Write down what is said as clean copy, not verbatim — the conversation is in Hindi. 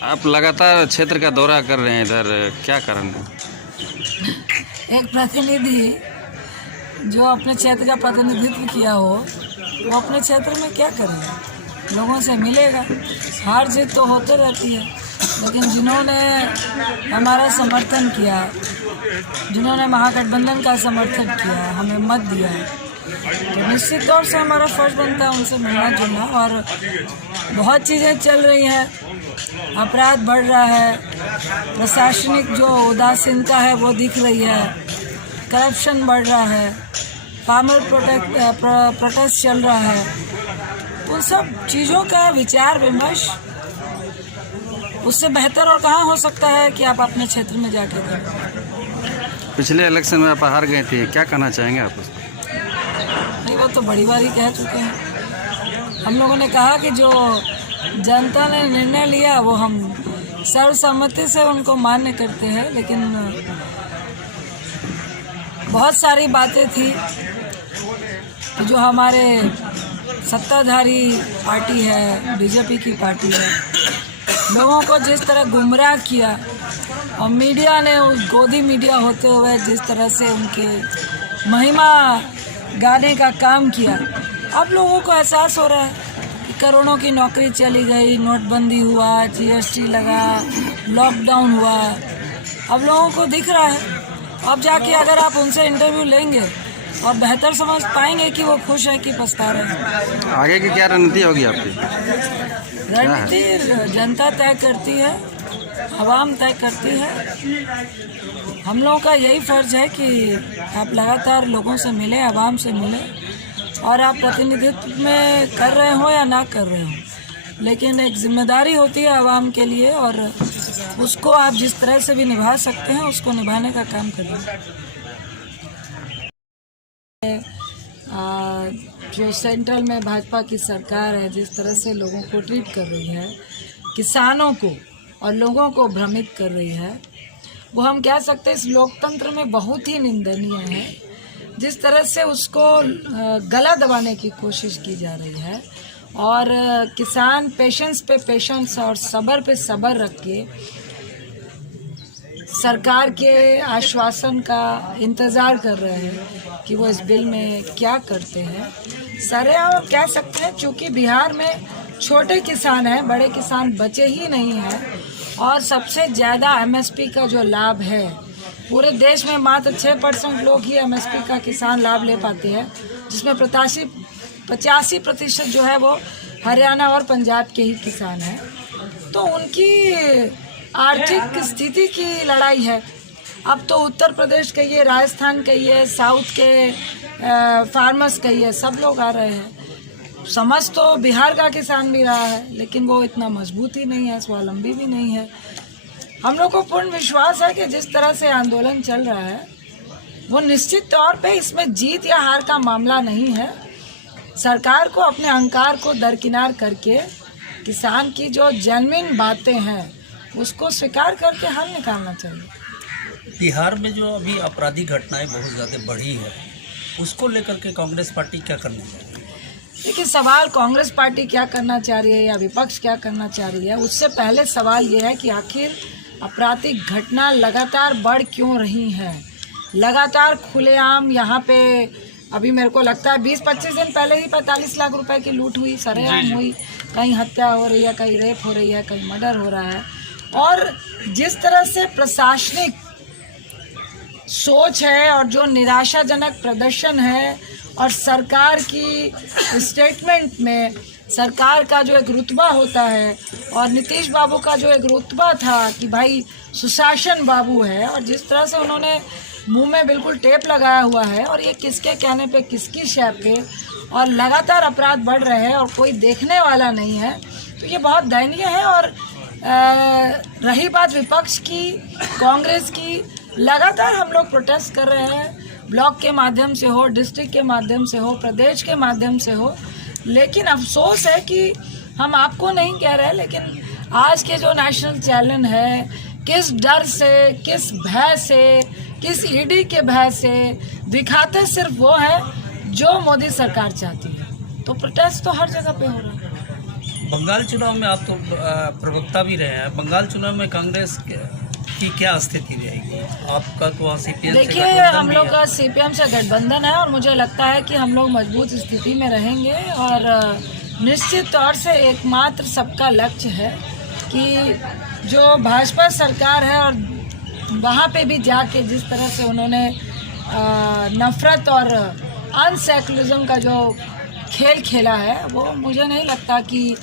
आप लगातार क्षेत्र का दौरा कर रहे हैं, इधर क्या कारण है? एक प्रतिनिधि जो अपने क्षेत्र का प्रतिनिधित्व किया हो वो अपने क्षेत्र में क्या करेगा? लोगों से मिलेगा। हार जीत तो होते रहती है, लेकिन जिन्होंने हमारा समर्थन किया, जिन्होंने महागठबंधन का समर्थन किया, हमें मत दिया, तो निश्चित तौर से हमारा फर्ज बनता है उनसे मिलना जुलना। और बहुत चीज़ें चल रही हैं, अपराध बढ़ रहा है, प्रशासनिक जो उदासीनता है वो दिख रही है, करप्शन बढ़ रहा है, फार्मर प्रोटेस्ट चल रहा है। उन सब चीज़ों का विचार विमर्श उससे बेहतर और कहाँ हो सकता है कि आप अपने क्षेत्र में जाके करें। पिछले इलेक्शन में आप हार गए थे, क्या कहना चाहेंगे आप उसको? नहीं, वो तो बड़ी बारी कह चुके हैं। हम लोगों ने कहा कि जो जनता ने निर्णय लिया वो हम सर्वसम्मति से उनको मान्य करते हैं, लेकिन बहुत सारी बातें थी कि जो हमारे सत्ताधारी पार्टी है, बीजेपी की पार्टी है, लोगों को जिस तरह गुमराह किया और मीडिया ने उस गोदी मीडिया होते हुए जिस तरह से उनके महिमा गाने का काम किया, अब लोगों को एहसास हो रहा है कि करोड़ों की नौकरी चली गई, नोटबंदी हुआ, जीएसटी लगा, लॉकडाउन हुआ। अब लोगों को दिख रहा है। अब जाके अगर आप उनसे इंटरव्यू लेंगे और बेहतर समझ पाएंगे कि वो खुश है कि पछता रहे हैं। आगे की क्या रणनीति होगी आपकी? रणनीति जनता तय करती है, आवाम तय करती है। हम लोगों का यही फर्ज है कि आप लगातार लोगों से मिलें, आवाम से मिलें, और आप प्रतिनिधित्व में कर रहे हो या ना कर रहे हो, लेकिन एक जिम्मेदारी होती है आवाम के लिए, और उसको आप जिस तरह से भी निभा सकते हैं उसको निभाने का काम करिए। जो सेंट्रल में भाजपा की सरकार है, जिस तरह से लोगों को ट्रीट कर रही है, किसानों को और लोगों को भ्रमित कर रही है, वो हम कह सकते हैं इस लोकतंत्र में बहुत ही निंदनीय है। जिस तरह से उसको गला दबाने की कोशिश की जा रही है, और किसान पेशेंस पे पेशेंस और सब्र पे सब्र रख के सरकार के आश्वासन का इंतज़ार कर रहे हैं कि वो इस बिल में क्या करते हैं। सारे आप कह सकते हैं, चूँकि बिहार में छोटे किसान हैं, बड़े किसान बचे ही नहीं हैं, और सबसे ज़्यादा एमएसपी का जो लाभ है पूरे देश में मात्र 6% लोग ही एमएसपी का किसान लाभ ले पाते हैं, जिसमें 85% जो है वो हरियाणा और पंजाब के ही किसान हैं। तो उनकी आर्थिक स्थिति की लड़ाई है। अब तो उत्तर प्रदेश कहिए, राजस्थान कहिए, साउथ के फार्मर्स कहिए, सब लोग आ रहे हैं। समझ तो बिहार का किसान भी रहा है, लेकिन वो इतना मजबूत ही नहीं है, स्वावलंबी भी नहीं है। हम लोग को पूर्ण विश्वास है कि जिस तरह से आंदोलन चल रहा है वो निश्चित तौर पे इसमें जीत या हार का मामला नहीं है। सरकार को अपने अहंकार को दरकिनार करके किसान की जो जेन्युइन बातें हैं उसको स्वीकार करके हल निकालना चाहिए। बिहार में जो अभी आपराधिक घटनाएं बहुत ज़्यादा बढ़ी है, उसको लेकर के कांग्रेस पार्टी क्या करना चाहिए? देखिए, सवाल कांग्रेस पार्टी क्या करना चाह रही है या विपक्ष क्या करना चाह रही है, उससे पहले सवाल ये है कि आखिर आपराधिक घटना लगातार बढ़ क्यों रही हैं। लगातार खुलेआम यहाँ पे अभी मेरे को लगता है 20-25 दिन पहले ही 45 लाख रुपए की लूट हुई, सरेआम हुई। कहीं हत्या हो रही है, कहीं रेप हो रही है, कहीं मर्डर हो रहा है। और जिस तरह से प्रशासनिक सोच है और जो निराशाजनक प्रदर्शन है, और सरकार की स्टेटमेंट में सरकार का जो एक रुतबा होता है, और नीतीश बाबू का जो एक रुतबा था कि भाई सुशासन बाबू है, और जिस तरह से उन्होंने मुंह में बिल्कुल टेप लगाया हुआ है, और ये किसके कहने पे, किसकी शय पे, और लगातार अपराध बढ़ रहे हैं और कोई देखने वाला नहीं है, तो ये बहुत दयनीय है। और रही बात विपक्ष की, कांग्रेस की, लगातार हम लोग प्रोटेस्ट कर रहे हैं, ब्लॉक के माध्यम से हो, डिस्ट्रिक्ट के माध्यम से हो, प्रदेश के माध्यम से हो। लेकिन अफसोस है कि हम आपको नहीं कह रहे, लेकिन आज के जो नेशनल चैलेंज है, किस डर से, किस भय से, किस ईडी के भय से दिखाते सिर्फ वो है जो मोदी सरकार चाहती है। तो प्रोटेस्ट तो हर जगह पे हो रहा है। बंगाल चुनाव में आप तो प्रवक्ता भी रहे हैं, बंगाल चुनाव में कांग्रेस की क्या स्थिति रहेगी? आपका तो वहाँ सीपीएम से देखिए, गठबंधन हम भी लोग है। का सीपीएम से गठबंधन है और मुझे लगता है कि हम लोग मजबूत स्थिति में रहेंगे। और निश्चित तौर से एकमात्र सबका लक्ष्य है कि जो भाजपा सरकार है और वहाँ पे भी जाके जिस तरह से उन्होंने नफरत और अनसेकुलरिज्म का जो खेल खेला है, वो मुझे नहीं लगता कि